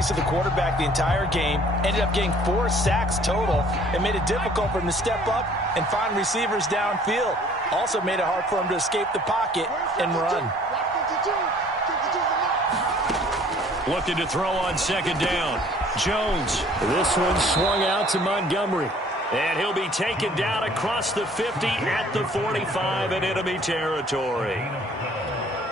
face of the quarterback the entire game, ended up getting 4 sacks total, and made it difficult for him to step up and find receivers downfield. Also made it hard for him to escape the pocket and run. Looking to throw on second down. Jones. This one swung out to Montgomery. And he'll be taken down across the 50 at the 45 in enemy territory.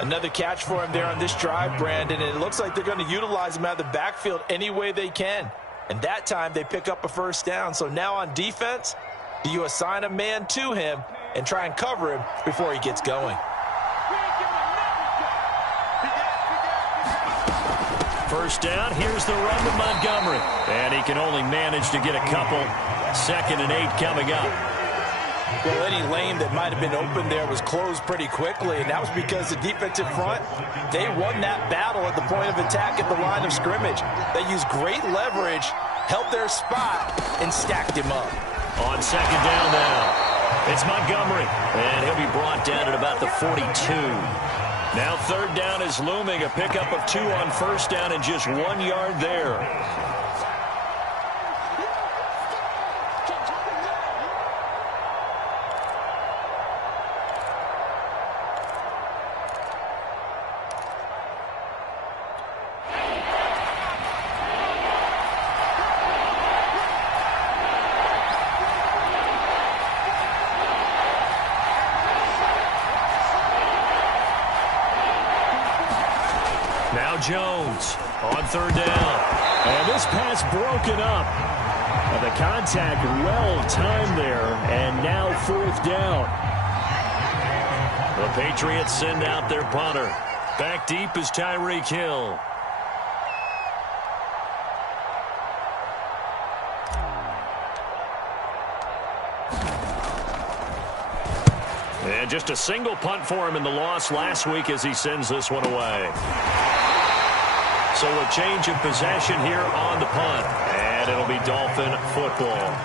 Another catch for him there on this drive, Brandon, and it looks like they're going to utilize him out of the backfield any way they can. And that time they pick up a first down. So now on defense, do you assign a man to him and try and cover him before he gets going? First down, here's the run to Montgomery. And he can only manage to get a couple. 2nd and 8 coming up. Well, any lane that might have been open there was closed pretty quickly, and that was because the defensive front, they won that battle at the point of attack at the line of scrimmage. They used great leverage, held their spot, and stacked him up. On second down now, it's Montgomery, and he'll be brought down at about the 42. Now 3rd down is looming, a pickup of 2 on first down and just 1 yard there. Now Jones on 3rd down. And this pass broken up. And the contact well timed there. And now 4th down. The Patriots send out their punter. Back deep is Tyreek Hill. And just a single punt for him in the loss last week as he sends this one away. So a change of possession here on the punt. And it'll be Dolphin football.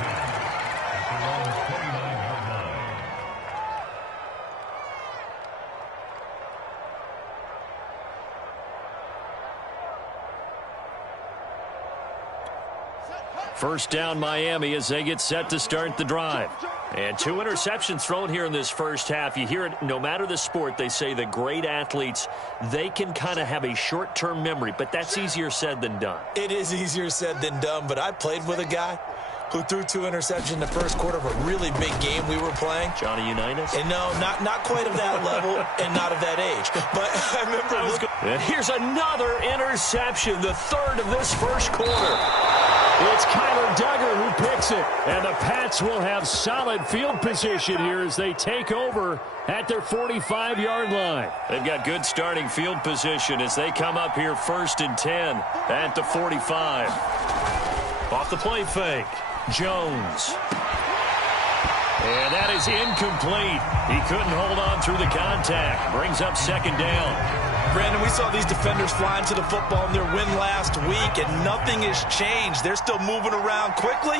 First down Miami as they get set to start the drive. And 2 interceptions thrown here in this first half. You hear it no matter the sport. They say the great athletes, they can kind of have a short-term memory, but that's easier said than done. It is easier said than done, but I played with a guy who threw 2 interceptions in the first quarter of a really big game we were playing. Johnny Unitas? And no, not quite of that level and not of that age. But I remember... And here's another interception, the 3rd of this first quarter. It's Kyler Duggar who picks it. And the Pats will have solid field position here as they take over at their 45-yard line. They've got good starting field position as they come up here 1st and 10 at the 45. Off the play fake, Jones. And that is incomplete. He couldn't hold on through the contact. Brings up 2nd down. Brandon, we saw these defenders flying to the football in their win last week, and nothing has changed. They're still moving around quickly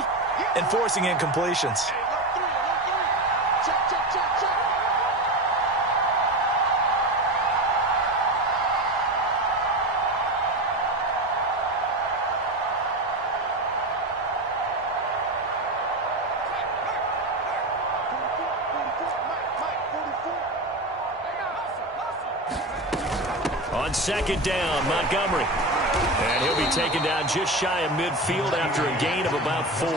and forcing incompletions. On 2nd down, Montgomery. And he'll be taken down just shy of midfield after a gain of about 4.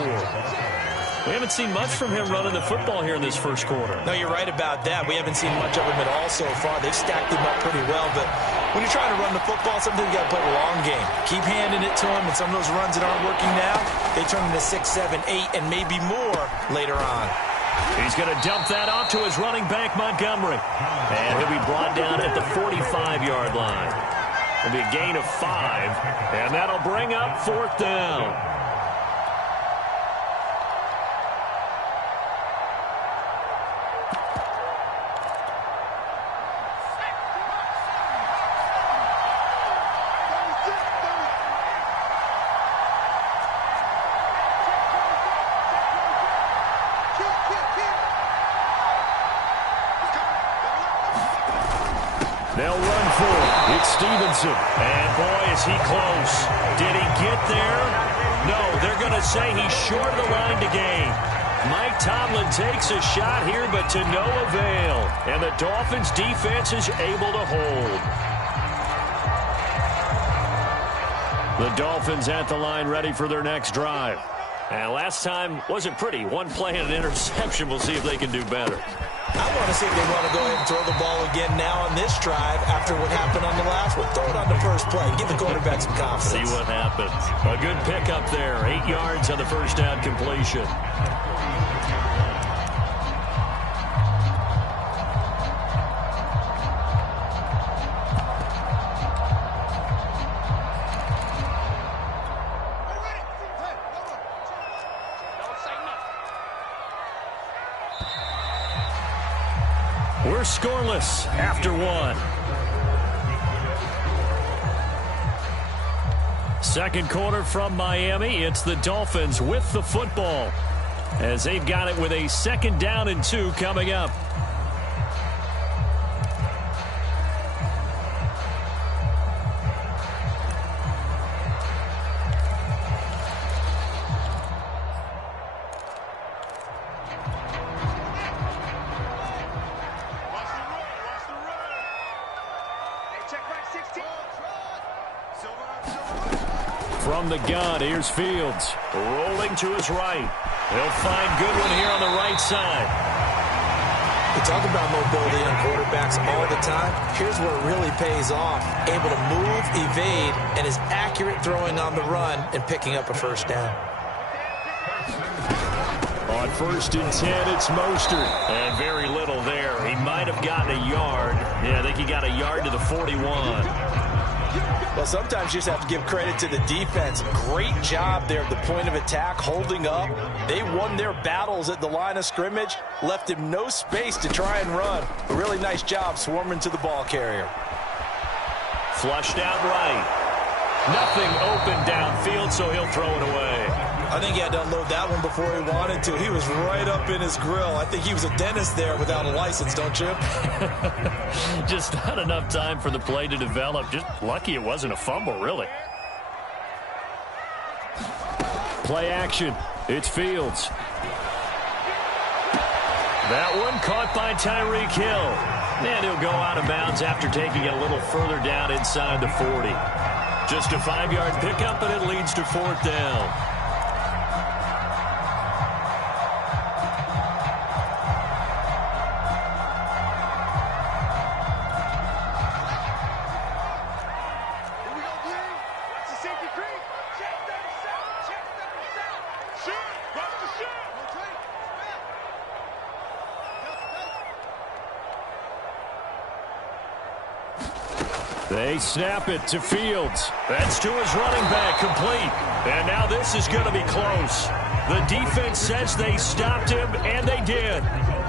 We haven't seen much from him running the football here in this first quarter. No, you're right about that. We haven't seen much of him at all so far. They've stacked him up pretty well, but when you're trying to run the football, sometimes you got to play the long game. Keep handing it to him, and some of those runs that aren't working now, they turn into 6, 7, 8, and maybe more later on. He's going to dump that off to his running back, Montgomery. And he'll be brought down at the 45-yard line. It'll be a gain of 5, and that'll bring up 4th down. They'll run for it. It's Stevenson. And boy, is he close. Did he there? No, they're going to say he's short of the line to gain. Mike Tomlin takes a shot here, but to no avail. And the Dolphins' defense is able to hold. The Dolphins at the line ready for their next drive. And last time wasn't pretty. One play and an interception. We'll see if they can do better. I want to see if they want to go ahead and throw the ball again now on this drive after what happened on the last one. Throw it on the first play. Give the quarterback some confidence. See what happens. A good pickup there. 8 yards on the first down completion. We're scoreless after one. Second quarter from Miami. It's the Dolphins with the football as they've got it with a 2nd down and 2 coming up. From the gun, here's Fields. Rolling to his right. He'll find Goodwin here on the right side. We talk about mobility on quarterbacks all the time. Here's where it really pays off. Able to move, evade, and is accurate throwing on the run and picking up a first down. On 1st and 10, it's Mostert. And very little there. He might have gotten a yard. Yeah, I think he got a yard to the 41. Well, sometimes you just have to give credit to the defense. Great job there at the point of attack, holding up. They won their battles at the line of scrimmage, left him no space to try and run. A really nice job swarming to the ball carrier. Flushed out right. Nothing open downfield, so he'll throw it away. I think he had to unload that one before he wanted to. He was right up in his grill. I think he was a dentist there without a license, don't you? Just not enough time for the play to develop. Just lucky it wasn't a fumble, really. Play action. It's Fields. That one caught by Tyreek Hill. And he'll go out of bounds after taking it a little further down inside the 40. Just a 5-yard pickup, and it leads to 4th down. They snap it to Fields. That's to his running back, complete. And now this is going to be close. The defense says they stopped him, and they did.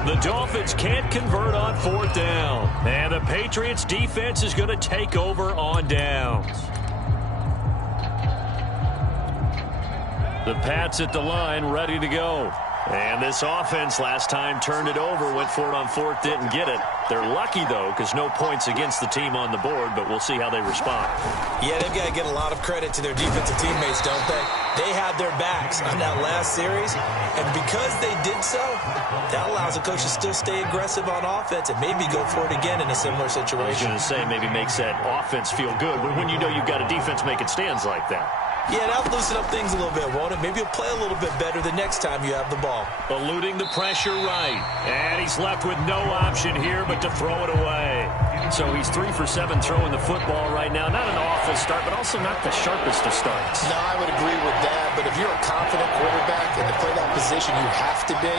The Dolphins can't convert on 4th down. And the Patriots defense is going to take over on downs. The Pats at the line, ready to go. And this offense last time turned it over, went for it on 4th, didn't get it. They're lucky, though, because no points against the team on the board, but we'll see how they respond. Yeah, they've got to get a lot of credit to their defensive teammates, don't they? They had their backs on that last series, and because they did so, that allows the coach to still stay aggressive on offense and maybe go for it again in a similar situation. I was going to say maybe makes that offense feel good, but when you know you've got a defense making stands like that. Yeah, that'll loosen up things a little bit, won't it? Maybe you'll play a little bit better the next time you have the ball. Eluding the pressure right. And he's left with no option here but to throw it away. So he's 3 for 7 throwing the football right now. Not an awful start, but also not the sharpest of starts. No, I would agree with that. But if you're a confident quarterback and to play that position you have to be,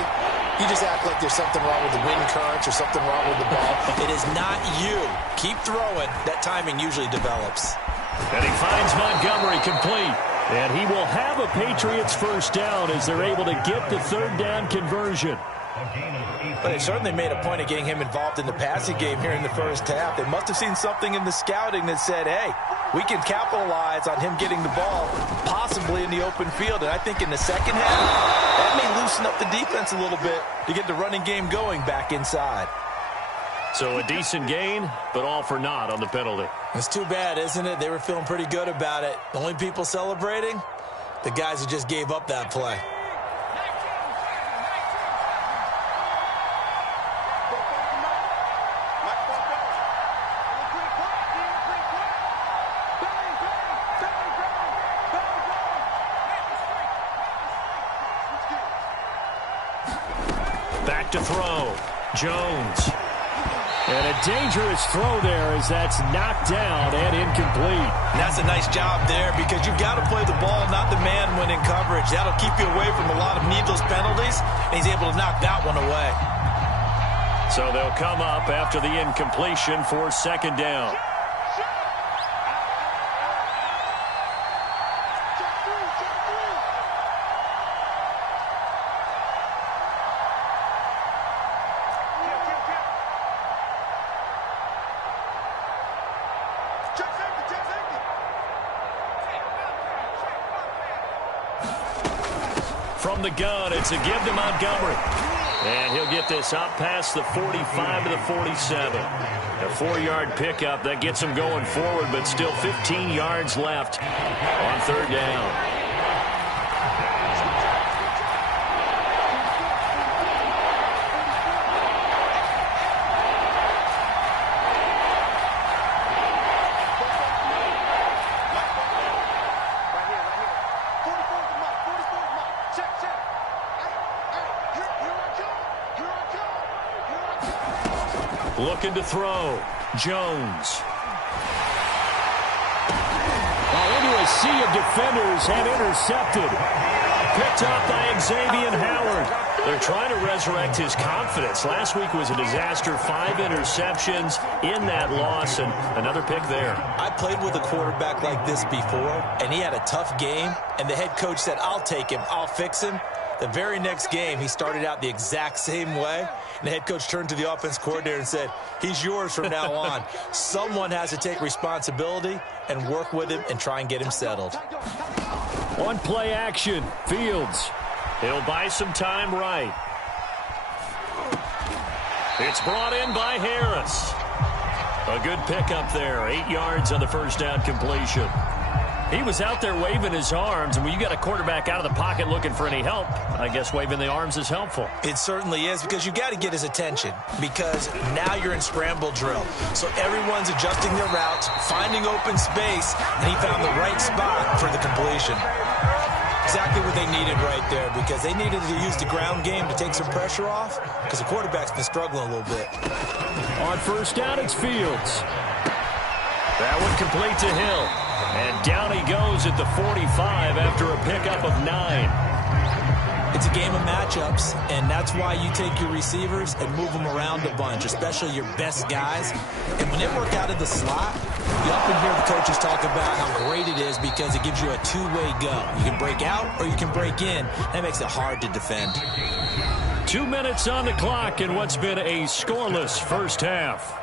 you just act like there's something wrong with the wind currents or something wrong with the ball. It is not you. Keep throwing. That timing usually develops. And he finds Montgomery complete. And he will have a Patriots first down as they're able to get the 3rd down conversion. But they certainly made a point of getting him involved in the passing game here in the first half. They must have seen something in the scouting that said, hey, we can capitalize on him getting the ball, possibly in the open field. And I think in the second half, that may loosen up the defense a little bit to get the running game going back inside. So a decent gain, but all for naught on the penalty. It's too bad, isn't it? They were feeling pretty good about it. The only people celebrating, the guys who just gave up that play. Back to throw. Jones. And a dangerous throw there as that's knocked down and incomplete. And that's a nice job there because you've got to play the ball, not the man when in coverage. That'll keep you away from a lot of needless penalties, and he's able to knock that one away. So they'll come up after the incompletion for second down. From the gun, it's a give to Montgomery. And he'll get this up past the 45 to the 47. A 4-yard pickup that gets him going forward, but still 15 yards left on third down. Looking to throw. Jones. Into a sea of defenders and intercepted. Picked up by Xavier Howard. They're trying to resurrect his confidence. Last week was a disaster. 5 interceptions in that loss, and another pick there. I played with a quarterback like this before, and he had a tough game, and the head coach said, I'll take him, I'll fix him. The very next game, he started out the exact same way, and the head coach turned to the offense coordinator and said, he's yours from now on. Someone has to take responsibility and work with him and try and get him settled. On play action, Fields. He'll buy some time right. It's brought in by Harris. A good pickup there. 8 yards on the first down completion. He was out there waving his arms, and when you got a quarterback out of the pocket looking for any help, I guess waving the arms is helpful. It certainly is, because you got to get his attention, because now you're in scramble drill. So everyone's adjusting their routes, finding open space, and he found the right spot for the completion. Exactly what they needed right there, because they needed to use the ground game to take some pressure off, because the quarterback's been struggling a little bit. On first down, it's Fields. That one complete to Hill. And down he goes at the 45 after a pickup of 9. It's a game of matchups, and that's why you take your receivers and move them around a bunch, especially your best guys. And when they work out of the slot, you often hear the coaches talk about how great it is because it gives you a two-way go. You can break out or you can break in. That makes it hard to defend. 2 minutes on the clock in what's been a scoreless first half.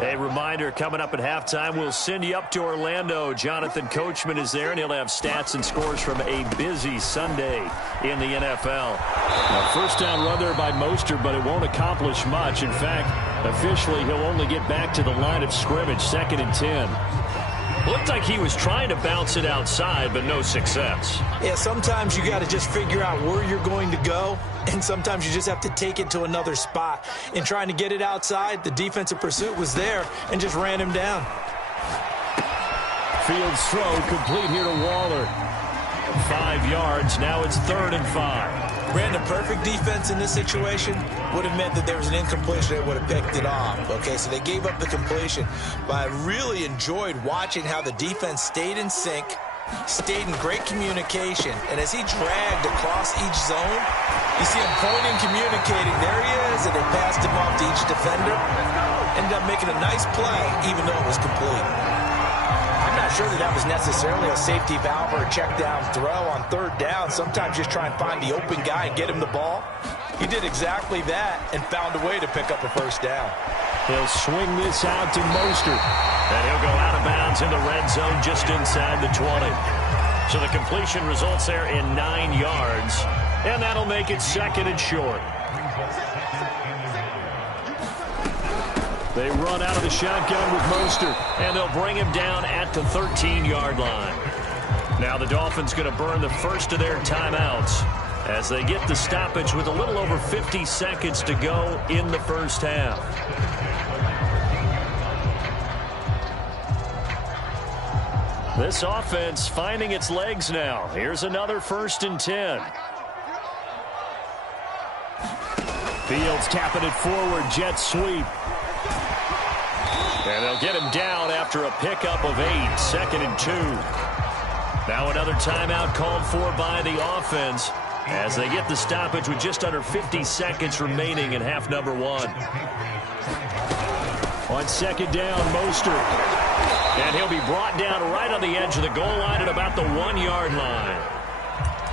A reminder, coming up at halftime, we'll send you up to Orlando. Jonathan Coachman is there, and he'll have stats and scores from a busy Sunday in the NFL. A first down run there by Mostert, but it won't accomplish much. In fact, officially, he'll only get back to the line of scrimmage, 2nd and 10. Looked like he was trying to bounce it outside, but no success. Yeah, sometimes you got to just figure out where you're going to go, and sometimes you just have to take it to another spot. In trying to get it outside, the defensive pursuit was there and just ran him down. Fields throw complete here to Waller. 5 yards. Now it's 3rd and 5. Brandon, perfect defense in this situation would have meant that there was an incompletion that would have picked it off. Okay, so they gave up the completion. But I really enjoyed watching how the defense stayed in sync, stayed in great communication. And as he dragged across each zone, you see him pointing, communicating. There he is, and they passed him off to each defender. Ended up making a nice play, even though it was complete. I'm not sure that was necessarily a safety valve or a check down throw on 3rd down. Sometimes just try and find the open guy and get him the ball. He did exactly that and found a way to pick up a first down. He'll swing this out to Mostert. And he'll go out of bounds in the red zone just inside the 20. So the completion results there in 9 yards. And that'll make it 2nd and short. They run out of the shotgun with Mostert. And they'll bring him down at the 13-yard line. Now the Dolphins going to burn the first of their timeouts as they get the stoppage with a little over 50 seconds to go in the first half. This offense finding its legs now. Here's another 1st and 10. Fields tapping it forward, jet sweep. And they'll get him down after a pickup of 8, 2nd and 2. Now another timeout called for by the offense as they get the stoppage with just under 50 seconds remaining in half number 1. On 2nd down, Mostert. And he'll be brought down right on the edge of the goal line at about the 1-yard line.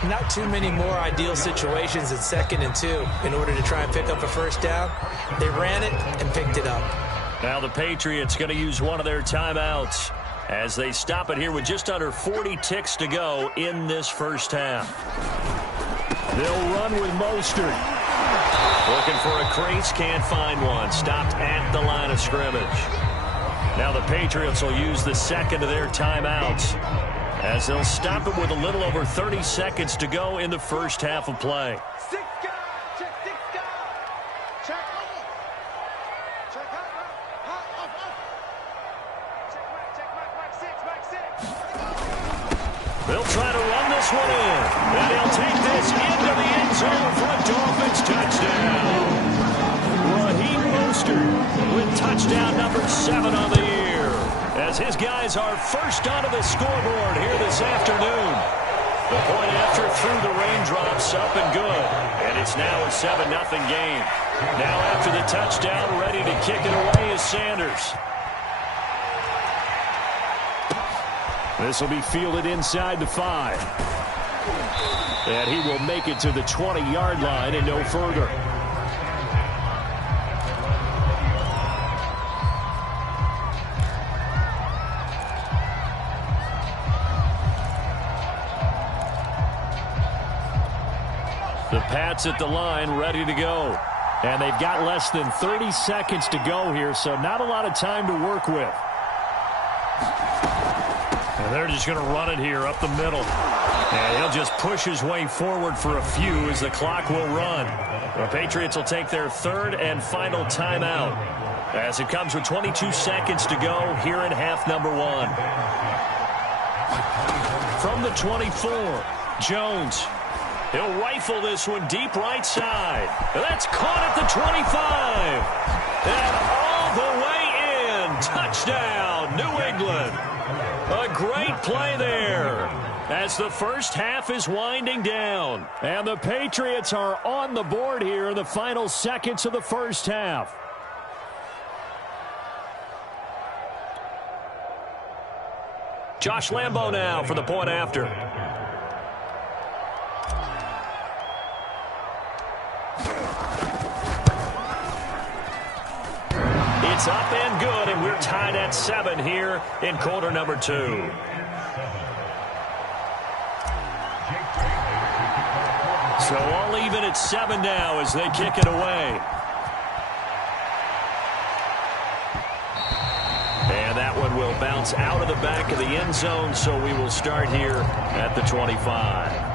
Not too many more ideal situations in 2nd and 2 in order to try and pick up a first down. They ran it and picked it up. Now the Patriots going to use one of their timeouts as they stop it here with just under 40 ticks to go in this first half. They'll run with Mostert. Looking for a crease, can't find one. Stopped at the line of scrimmage. Now the Patriots will use the second of their timeouts as they'll stop it with a little over 30 seconds to go in the first half of play. They'll try to run this one in. And he'll take this into the end zone for a Dolphins touchdown. Raheem Mostert With touchdown number 7 on the year. As his guys are first onto the scoreboard here this afternoon. The point after through the raindrops up and good. And it's now a 7-0 game. Now after the touchdown, ready to kick it away is Sanders. This will be fielded inside the 5. And he will make it to the 20-yard line and no further. The Pats at the line ready to go. And they've got less than 30 seconds to go here, so not a lot of time to work with. And they're just going to run it here up the middle. And he'll just push his way forward for a few as the clock will run. The Patriots will take their 3rd and final timeout as it comes with 22 seconds to go here in half number 1. From the 24, Jones. He'll rifle this one deep right side. And that's caught at the 25. And all the way in. Touchdown, New England. A great play there as the first half is winding down. And the Patriots are on the board here in the final seconds of the first half. Josh Lambo now for the point after. It's up and good, and we're tied at 7 here in quarter number 2. So all even at 7 now as they kick it away. And that one will bounce out of the back of the end zone, so we will start here at the 25.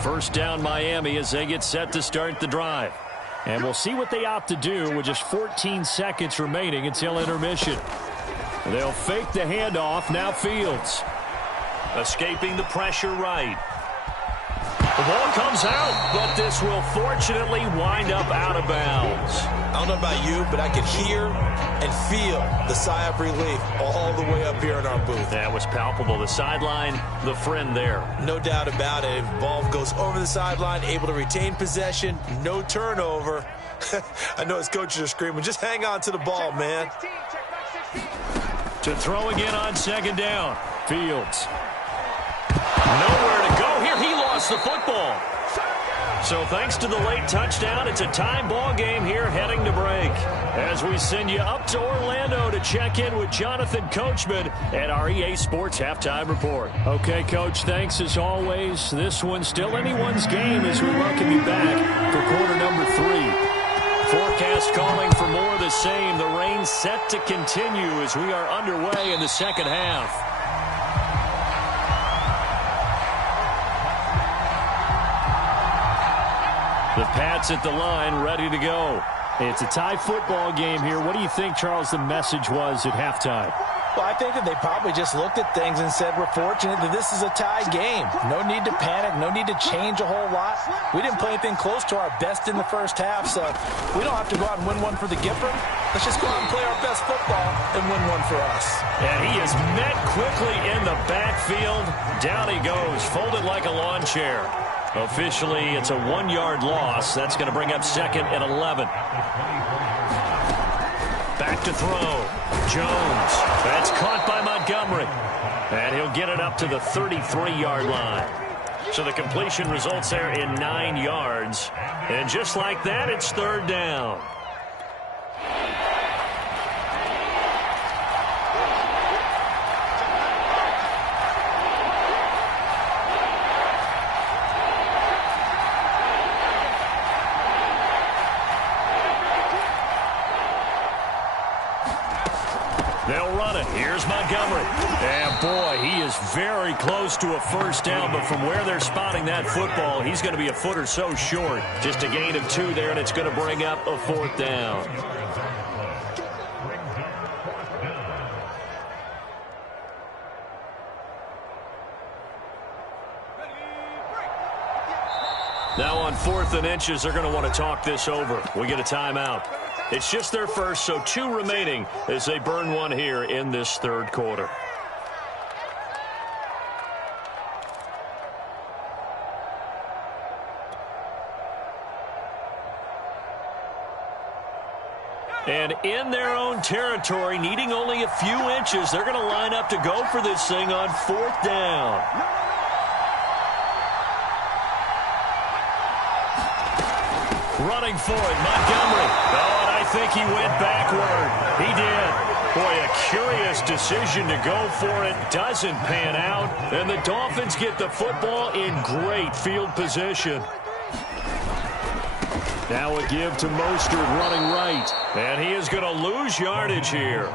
First down Miami as they get set to start the drive. And we'll see what they opt to do with just 14 seconds remaining until intermission. They'll fake the handoff. Now Fields. Escaping the pressure right. The ball comes out, but this will fortunately wind up out of bounds. I don't know about you, but I could hear and feel the sigh of relief all the way up here in our booth. That was palpable. The sideline, the friend there. No doubt about it. Ball goes over the sideline, able to retain possession, no turnover. I know his coaches are screaming, just hang on to the ball, man. To throw again on 2nd down. Fields. Nowhere to go here. He lost the football. So thanks to the late touchdown, it's a tie ball game here heading to break. As we send you up to Orlando to check in with Jonathan Coachman at our EA Sports Halftime Report. Okay, Coach, thanks as always. This one's still anyone's game as we welcome you back for quarter number 3. Forecast calling for more of the same. The rain set to continue as we are underway in the second half. The Pats at the line, ready to go. It's a tie football game here. What do you think, Charles, the message was at halftime? Well, I think that they probably just looked at things and said, we're fortunate that this is a tie game. No need to panic. No need to change a whole lot. We didn't play anything close to our best in the first half, so we don't have to go out and win one for the Gipper. Let's just go out and play our best football and win one for us. And he is met quickly in the backfield. Down he goes, folded like a lawn chair. Officially, it's a 1-yard loss. That's going to bring up second and 11. Back to throw. Jones. That's caught by Montgomery. And he'll get it up to the 33-yard line. So the completion results there in 9 yards. And just like that, it's third down. They'll run it. Here's Montgomery. And, boy, he is very close to a first down, but from where they're spotting that football, he's going to be a foot or so short. Just a gain of 2 there, and it's going to bring up a fourth down. Now on 4th and inches, they're going to want to talk this over. We get a timeout. It's just their first, so 2 remaining as they burn one here in this third quarter. And in their own territory, needing only a few inches, they're going to line up to go for this thing on 4th down. Running for it, Montgomery. Oh, and I think he went backward. He did. Boy, a curious decision to go for it. Doesn't pan out. And the Dolphins get the football in great field position. Now a give to Mostert running right. And he is going to lose yardage here.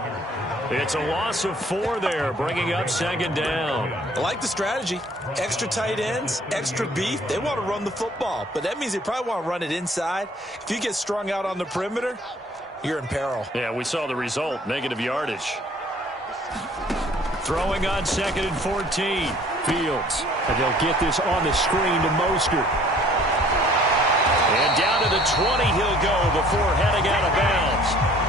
It's a loss of 4 there, bringing up second down. I like the strategy. Extra tight ends, extra beef. They want to run the football, but that means they probably want to run it inside. If you get strung out on the perimeter, you're in peril. Yeah, we saw the result, negative yardage. Throwing on 2nd and 14. Fields. And they'll get this on the screen to Mostert. And down to the 20 he'll go before heading out of bounds.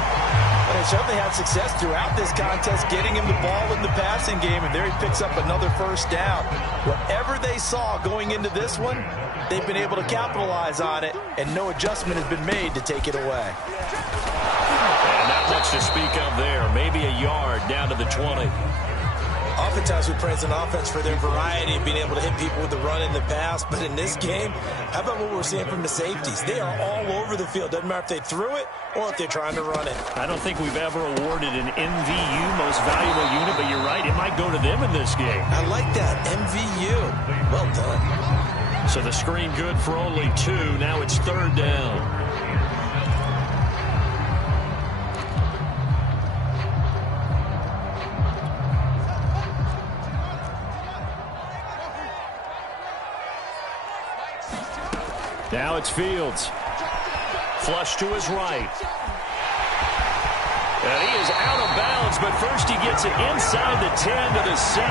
They certainly had success throughout this contest getting him the ball in the passing game, and there he picks up another first down. Whatever they saw going into this one, they've been able to capitalize on it, and no adjustment has been made to take it away. And not much to speak of there. Maybe a yard down to the 20. Oftentimes we praise an offense for their variety of being able to hit people with the run and the pass, but in this game, how about what we're seeing from the safeties? They are all over the field. Doesn't matter if they threw it or if they're trying to run it. I don't think we've ever awarded an MVU, most valuable unit, but you're right, it might go to them in this game. I like that, MVU. Well done. So the screen good for only 2. Now it's third down. Now it's Fields. Flush to his right. And he is out of bounds, but first he gets it inside the 10 to the 7.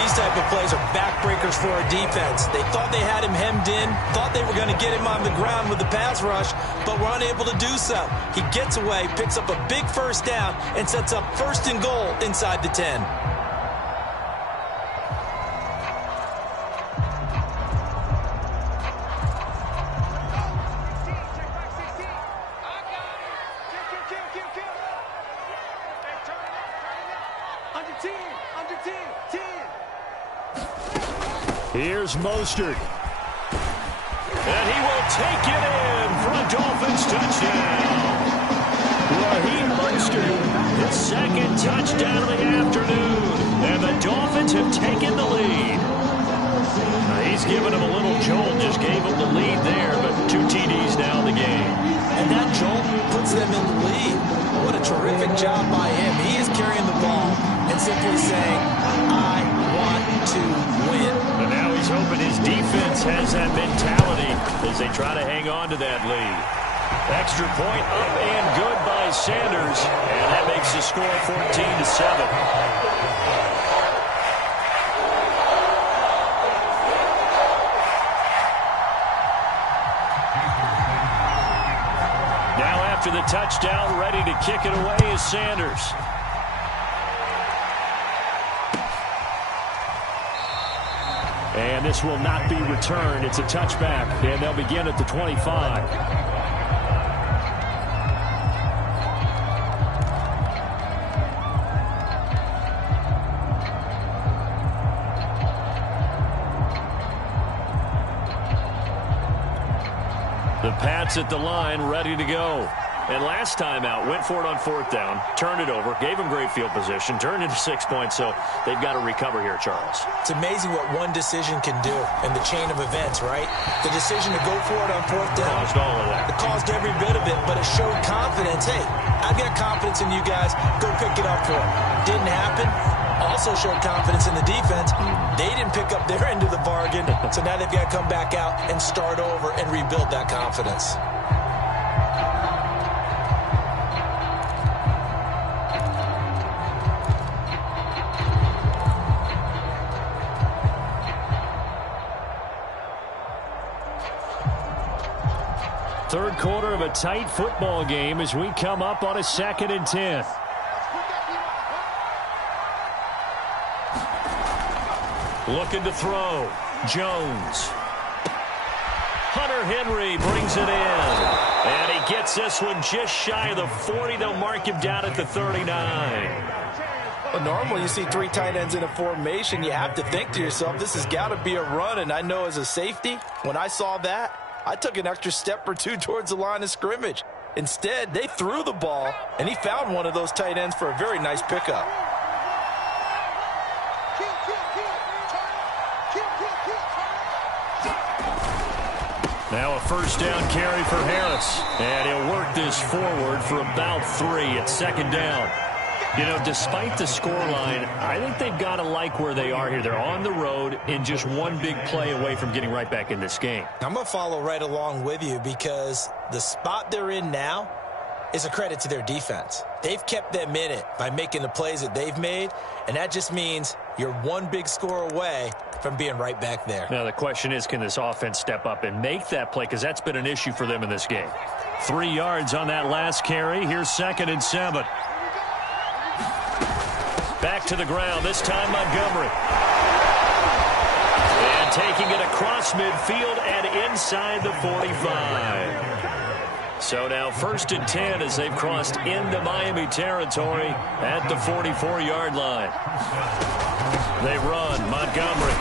These type of plays are backbreakers for a defense. They thought they had him hemmed in, thought they were going to get him on the ground with the pass rush, but were unable to do so. He gets away, picks up a big first down, and sets up 1st and goal inside the 10. Here's Mostert. And he will take it in for a Dolphins touchdown. Raheem Mostert, his second touchdown of the afternoon. And the Dolphins have taken the lead. He's given him a little jolt, just gave him the lead there, but 2 TDs now in the game. And that jolt puts them in the lead. What a terrific job by him. He is carrying the ball and simply saying, I want to win. And now he's hoping his defense has that mentality as they try to hang on to that lead. Extra point up and good by Sanders, and that makes the score 14-7. After the touchdown, ready to kick it away is Sanders. And this will not be returned. It's a touchback, and they'll begin at the 25. The Pats at the line, ready to go. And last time out, went for it on 4th down, turned it over, gave them great field position, turned into 6 points, so they've got to recover here, Charles. It's amazing what one decision can do in the chain of events, right? The decision to go for it on 4th down. Caused all of that. It caused every bit of it, but it showed confidence. Hey, I've got confidence in you guys. Go pick it up for it. Didn't happen. Also showed confidence in the defense. They didn't pick up their end of the bargain, so now they've got to come back out and start over and rebuild that confidence. Third quarter of a tight football game as we come up on a 2nd and 10. Looking to throw. Jones. Hunter Henry brings it in. And he gets this one just shy of the 40. They'll mark him down at the 39. Well, normally you see 3 tight ends in a formation. You have to think to yourself, this has got to be a run. And I know as a safety, when I saw that, I took an extra step or 2 towards the line of scrimmage. Instead, they threw the ball, and he found one of those tight ends for a very nice pickup. Now a first down carry for Harris. And he'll work this forward for about 3 at 2nd down. You know, despite the scoreline, I think they've got to like where they are here. They're on the road and just one big play away from getting right back in this game. I'm going to follow right along with you because the spot they're in now is a credit to their defense. They've kept them in it by making the plays that they've made, and that just means you're one big score away from being right back there. Now the question is, can this offense step up and make that play? Because that's been an issue for them in this game. 3 yards on that last carry. Here's 2nd and 7. Back to the ground, this time Montgomery. And taking it across midfield and inside the 45. So now 1st and 10 as they've crossed into Miami territory at the 44-yard line. They run, Montgomery.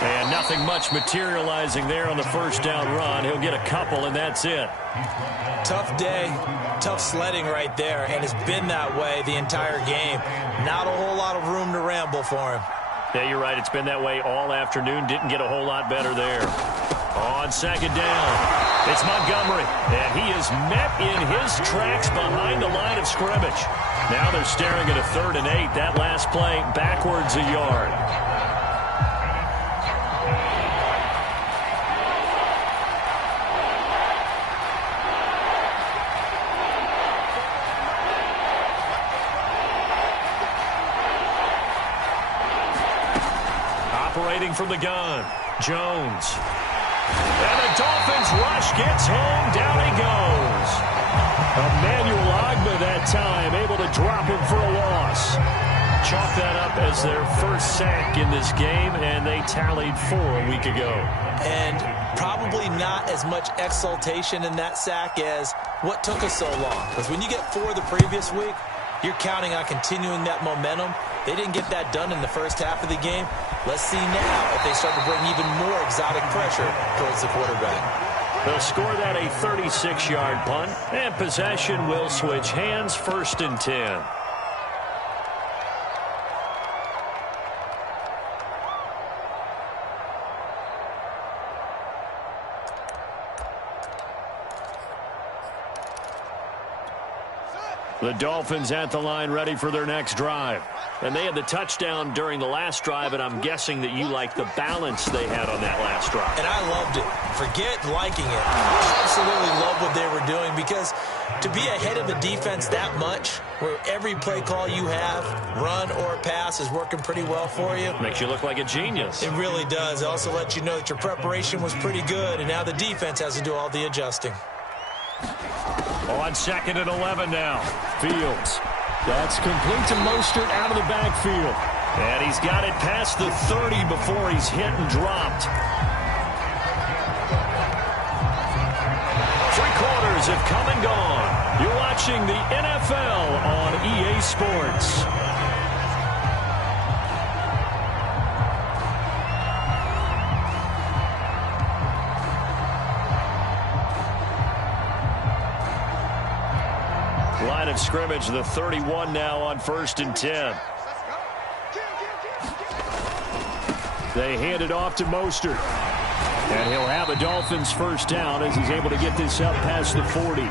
And nothing much materializing there on the first down run. He'll get a couple, and that's it. Tough day, tough sledding right there, and it's been that way the entire game. Not a whole lot of room to ramble for him. Yeah, you're right. It's been that way all afternoon. Didn't get a whole lot better there. On 2nd down, it's Montgomery, and he is met in his tracks behind the line of scrimmage. Now they're staring at a 3rd and 8. That last play backwards a yard. Operating from the gun, Jones. And the Dolphins rush gets home. Down he goes. Emmanuel Ogbah that time able to drop him for a loss. Chalk that up as their first sack in this game, and they tallied 4 a week ago. And probably not as much exultation in that sack as what took us so long. Because when you get 4 the previous week, you're counting on continuing that momentum. They didn't get that done in the first half of the game. Let's see now if they start to bring even more exotic pressure towards the quarterback. They'll score that a 36-yard punt, and possession will switch hands, 1st and 10. The Dolphins at the line ready for their next drive. And they had the touchdown during the last drive, and I'm guessing that you like the balance they had on that last drive. And I loved it. Forget liking it. I absolutely love what they were doing, because to be ahead of a defense that much, where every play call you have, run or pass, is working pretty well for you. Makes you look like a genius. It really does. It also lets you know that your preparation was pretty good, and now the defense has to do all the adjusting. On 2nd and 11 now. Fields. That's complete to Mostert out of the backfield. And he's got it past the 30 before he's hit and dropped. 3 quarters have come and gone. You're watching the NFL on EA Sports. Line of scrimmage, the 31 now on 1st and 10. They hand it off to Mostert. And he'll have a Dolphins first down as he's able to get this up past the 40.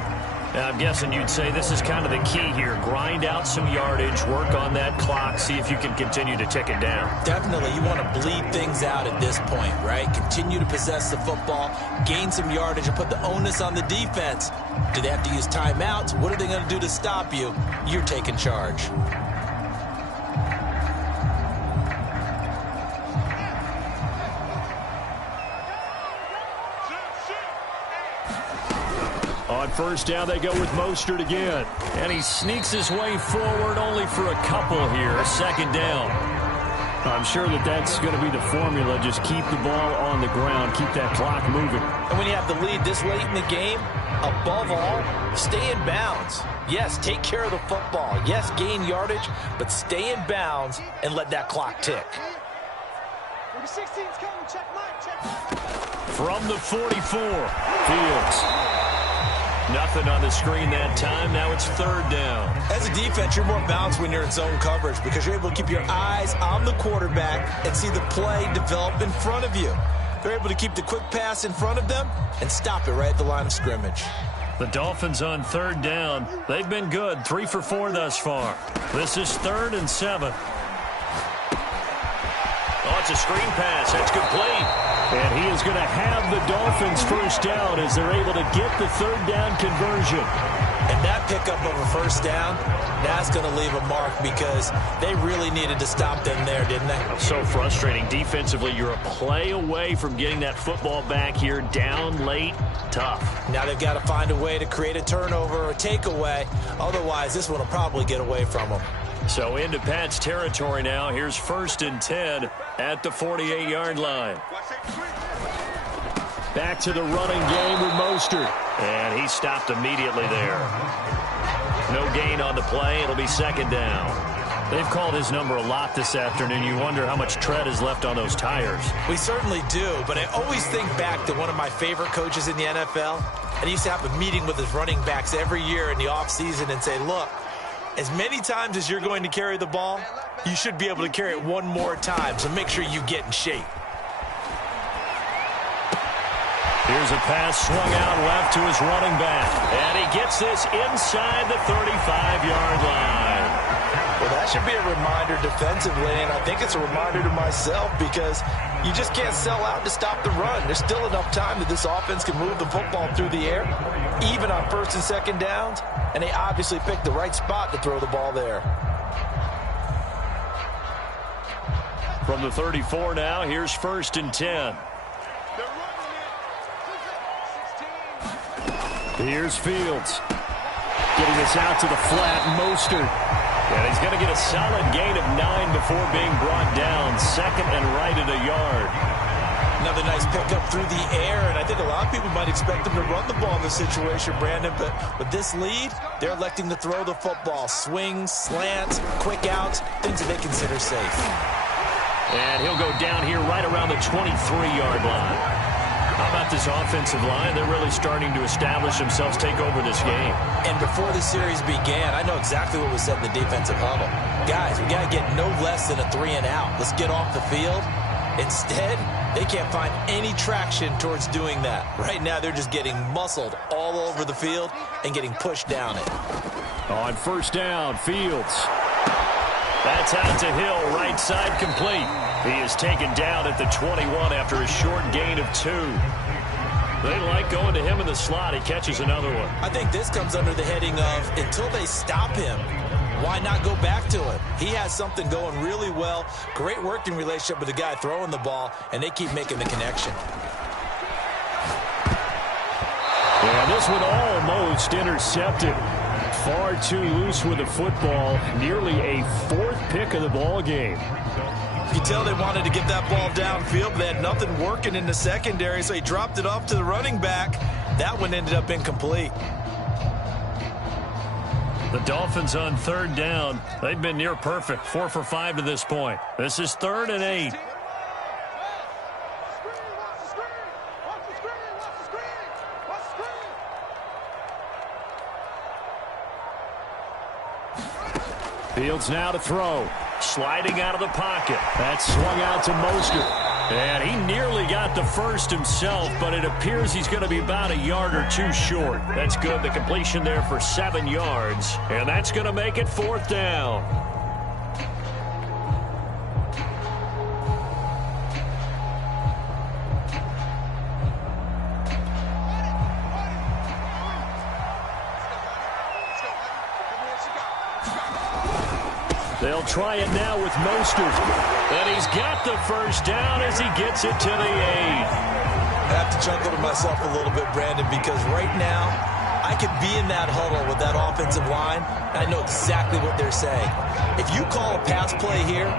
Now, I'm guessing you'd say this is kind of the key here. Grind out some yardage, work on that clock, see if you can continue to tick it down. Definitely. You want to bleed things out at this point, right? Continue to possess the football, gain some yardage, and put the onus on the defense. Do they have to use timeouts? What are they going to do to stop you? You're taking charge. On first down, they go with Mostert again. And he sneaks his way forward only for a couple here. 2nd down. I'm sure that that's going to be the formula. Just keep the ball on the ground. Keep that clock moving. And when you have the lead this late in the game, above all, stay in bounds. Yes, take care of the football. Yes, gain yardage, but stay in bounds and let that clock tick. Number 16's coming. Check mine. Check mine. From the 44, Fields. Nothing on the screen that time. Now it's 3rd down. As a defense, you're more balanced when you're in zone coverage, because you're able to keep your eyes on the quarterback and see the play develop in front of you. They're able to keep the quick pass in front of them and stop it right at the line of scrimmage. The Dolphins on 3rd down. They've been good. 3 for 4 thus far. This is 3rd and 7. Oh, it's a screen pass. That's complete. And he is going to have the Dolphins first down as they're able to get the 3rd down conversion. And that pickup of a first down, that's going to leave a mark, because they really needed to stop them there, didn't they? So frustrating. Defensively, you're a play away from getting that football back here, down late. Tough. Now they've got to find a way to create a turnover or a takeaway. Otherwise, this one will probably get away from them. So into Pat's territory now. Here's 1st and 10 at the 48-yard line. Back to the running game with Mostert. And he stopped immediately there. No gain on the play. It'll be 2nd down. They've called his number a lot this afternoon. You wonder how much tread is left on those tires. We certainly do, but I always think back to one of my favorite coaches in the NFL. And he used to have a meeting with his running backs every year in the offseason and say, look, as many times as you're going to carry the ball, you should be able to carry it one more time, so make sure you get in shape. Here's a pass swung out left to his running back. And he gets this inside the 35-yard line. Well, that should be a reminder defensively, and I think it's a reminder to myself, because you just can't sell out to stop the run. There's still enough time that this offense can move the football through the air, even on 1st and 2nd downs, and they obviously picked the right spot to throw the ball there. From the 34 now, here's 1st and 10. Here's Fields. Getting this out to the flat, Mostert. And he's going to get a solid gain of 9 before being brought down. 2nd and right at a yard. Another nice pickup through the air, and I think a lot of people might expect them to run the ball in this situation, Brandon, but with this lead, they're electing to throw the football. Swings, slants, quick outs, things that they consider safe. And he'll go down here right around the 23-yard line. How about this offensive line? They're really starting to establish themselves, take over this game. And before the series began, I know exactly what was said in the defensive huddle. Guys, we got to get no less than a 3-and-out. Let's get off the field. Instead, they can't find any traction towards doing that. Right now, they're just getting muscled all over the field and getting pushed down it. On first down, Fields. That's out to Hill, right side complete. He is taken down at the 21 after a short gain of 2. They like going to him in the slot. He catches another one. I think this comes under the heading of until they stop him, why not go back to him? He has something going really well. Great working relationship with the guy throwing the ball, and they keep making the connection. Yeah, this one almost intercepted. Far too loose with the football. Nearly a 4th pick of the ball game. You tell they wanted to get that ball downfield, but they had nothing working in the secondary, so he dropped it off to the running back. That one ended up incomplete. The Dolphins on 3rd down. They've been near perfect, 4 for 5 to this point. This is 3rd and 8. Fields now to throw. Sliding out of the pocket. That swung out to Mostert. And he nearly got the first himself, but it appears he's going to be about a yard or 2 short. That's good. The completion there for 7 yards. And that's going to make it 4th down. They'll try it now with Mostert. And he's got the first down as he gets it to the 8. I have to chuckle to myself a little bit, Brandon, because right now I could be in that huddle with that offensive line, and I know exactly what they're saying. If you call a pass play here,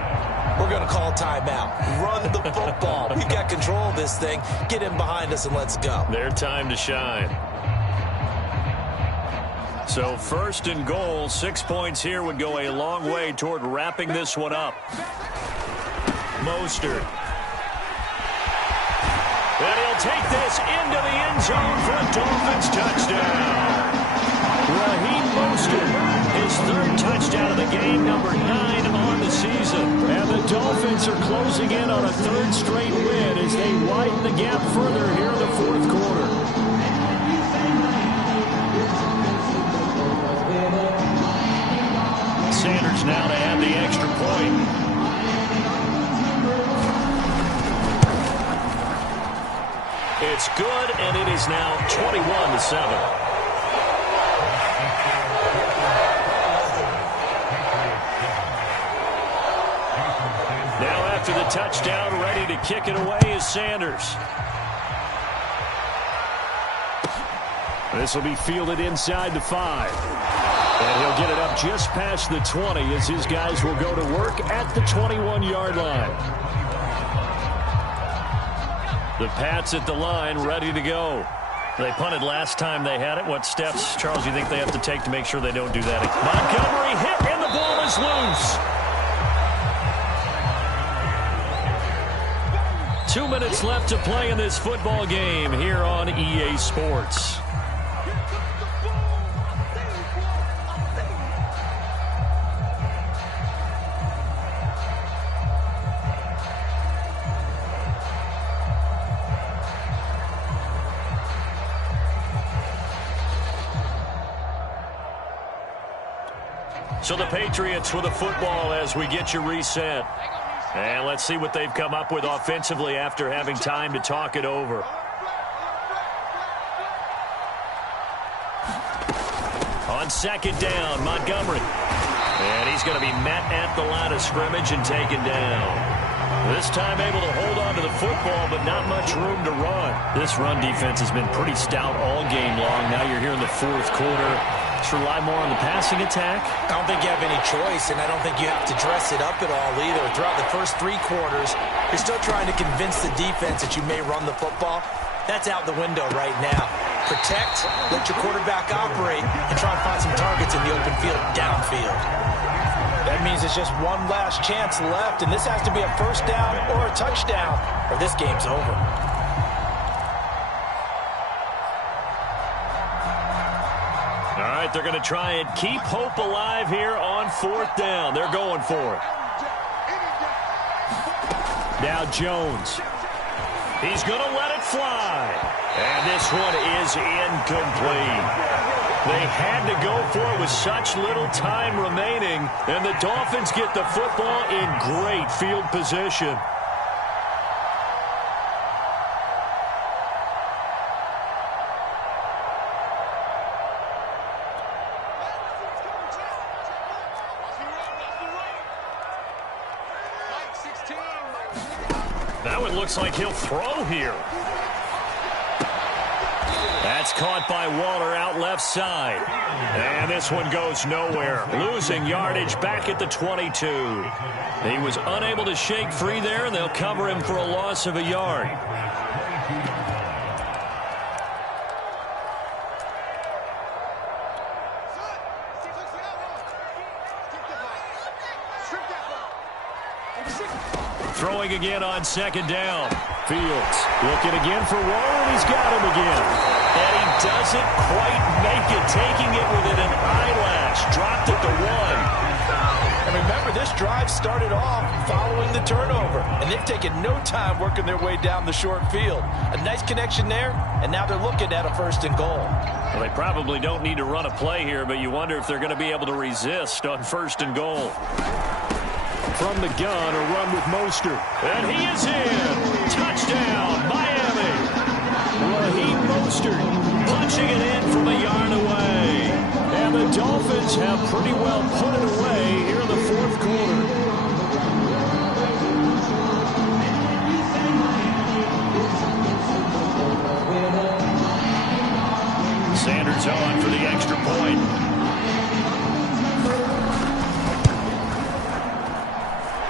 we're going to call timeout. Run the football. We've got control of this thing. Get in behind us and let's go. Their time to shine. So 1st and goal, 6 points here would go a long way toward wrapping this one up. Mostert. And he'll take this into the end zone for a Dolphins touchdown. Raheem Mostert, his 3rd touchdown of the game, number 9 on the season. And the Dolphins are closing in on a 3rd straight win as they widen the gap further here in the 4th quarter. Sanders now to add the extra point. It's good, and it is now 21-7. Now after the touchdown, ready to kick it away is Sanders. This will be fielded inside the 5. And he'll get it up just past the 20 as his guys will go to work at the 21-yard line. The Pats at the line, ready to go. They punted last time they had it. What steps, Charles, do you think they have to take to make sure they don't do that again? Montgomery hit, and the ball is loose. 2 minutes left to play in this football game here on EA Sports. So the Patriots with the football as we get you reset. And let's see what they've come up with offensively after having time to talk it over. On 2nd down, Montgomery. And he's going to be met at the line of scrimmage and taken down. This time able to hold on to the football, but not much room to run. This run defense has been pretty stout all game long. Now you're here in the 4th quarter. Let's rely more on the passing attack. I don't think you have any choice, and I don't think you have to dress it up at all either. Throughout the first 3 quarters, you're still trying to convince the defense that you may run the football. That's out the window right now. Protect, let your quarterback operate, and try and find some targets in the open field downfield. That means it's just one last chance left, and this has to be a 1st down or a touchdown, or this game's over. right, they're going to try and keep hope alive here on 4th down. They're going for it. Now Jones. He's going to let it fly. And this one is incomplete. They had to go for it with such little time remaining, and the Dolphins get the football in great field position. That one looks like he'll throw here. That's caught by Waller out left side. And this one goes nowhere. Losing yardage back at the 22. He was unable to shake free there, and they'll cover him for a loss of a yard. Throwing again on 2nd down. Fields looking again for Waller, and he's got him again. And he doesn't quite make it, taking it within an eyelash. Dropped at the 1. And remember, this drive started off following the turnover, and they've taken no time working their way down the short field. A nice connection there, and now they're looking at a 1st and goal. Well, they probably don't need to run a play here, but you wonder if they're going to be able to resist on 1st and goal. From the gun, a run with Mostert. And he is in. Touchdown, Miami. Raheem Mostert Punching it in from a yard away. And the Dolphins have pretty well put it away here in the 4th quarter. Sanders on for the extra point.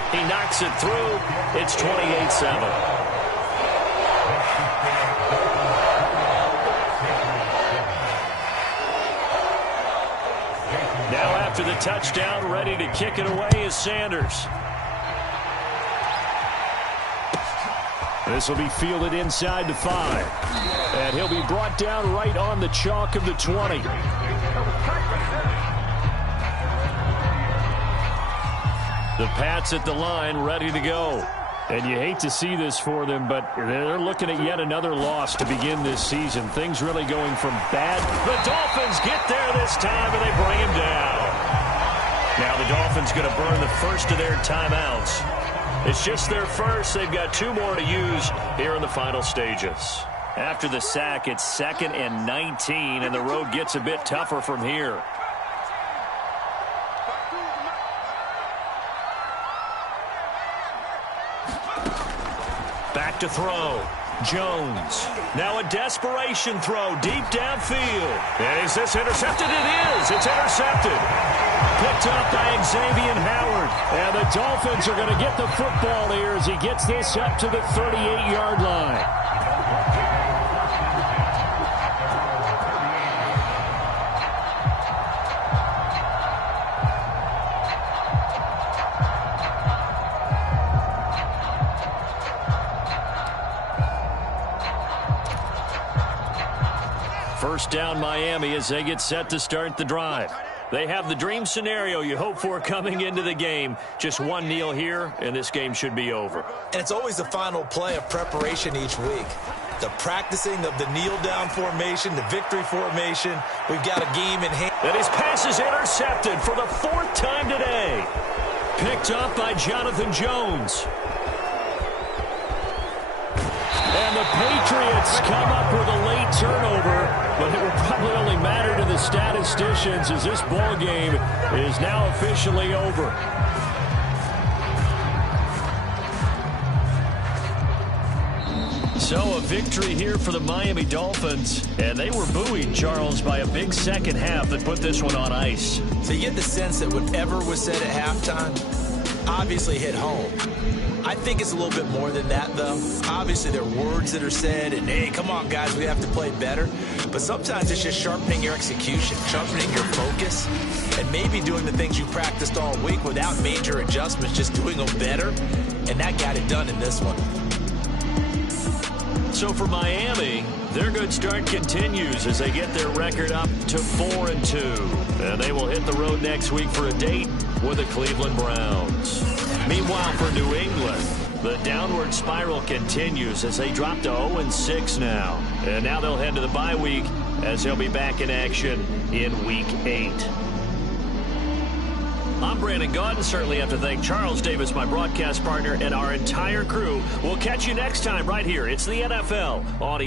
He knocks it through. It's 28-7. Now after the touchdown, ready to kick it away is Sanders. This will be fielded inside the 5. And he'll be brought down right on the chalk of the 20. The Pats at the line, ready to go. And you hate to see this for them, but they're looking at yet another loss to begin this season. Things really going from bad. The Dolphins get there this time, and they bring him down. Now the Dolphins going to burn the first of their timeouts. It's just their first. They've got 2 more to use here in the final stages. After the sack, it's 2nd and 19, and the road gets a bit tougher from here. Back to throw. Jones. Now a desperation throw deep downfield. And is this intercepted? It is. It's intercepted. Picked up by Xavier Howard. And the Dolphins are going to get the football here as he gets this up to the 38-yard line. First down Miami as they get set to start the drive. They have the dream scenario you hope for coming into the game. Just one kneel here, and this game should be over. And it's always the final play of preparation each week. The practicing of the kneel-down formation, the victory formation. We've got a game in hand. And his pass is intercepted for the 4th time today. Picked up by Jonathan Jones. And the Patriots come up with a late turnover, but it will probably only matter to the statisticians as this ball game is now officially over. So a victory here for the Miami Dolphins, and they were buoyed, Charles, by a big second half that put this one on ice. So you get the sense that whatever was said at halftime obviously hit home. I think it's a little bit more than that, though. Obviously, there are words that are said, and, hey, come on, guys, we have to play better. But sometimes it's just sharpening your execution, sharpening your focus, and maybe doing the things you practiced all week without major adjustments, just doing them better. And that got it done in this one. So for Miami, their good start continues as they get their record up to 4-2. And they will hit the road next week for a date with the Cleveland Browns. Meanwhile, for New England, the downward spiral continues as they drop to 0-6 now. And now they'll head to the bye week as they'll be back in action in Week 8. I'm Brandon Gaudin. Certainly have to thank Charles Davis, my broadcast partner, and our entire crew. We'll catch you next time right here. It's the NFL on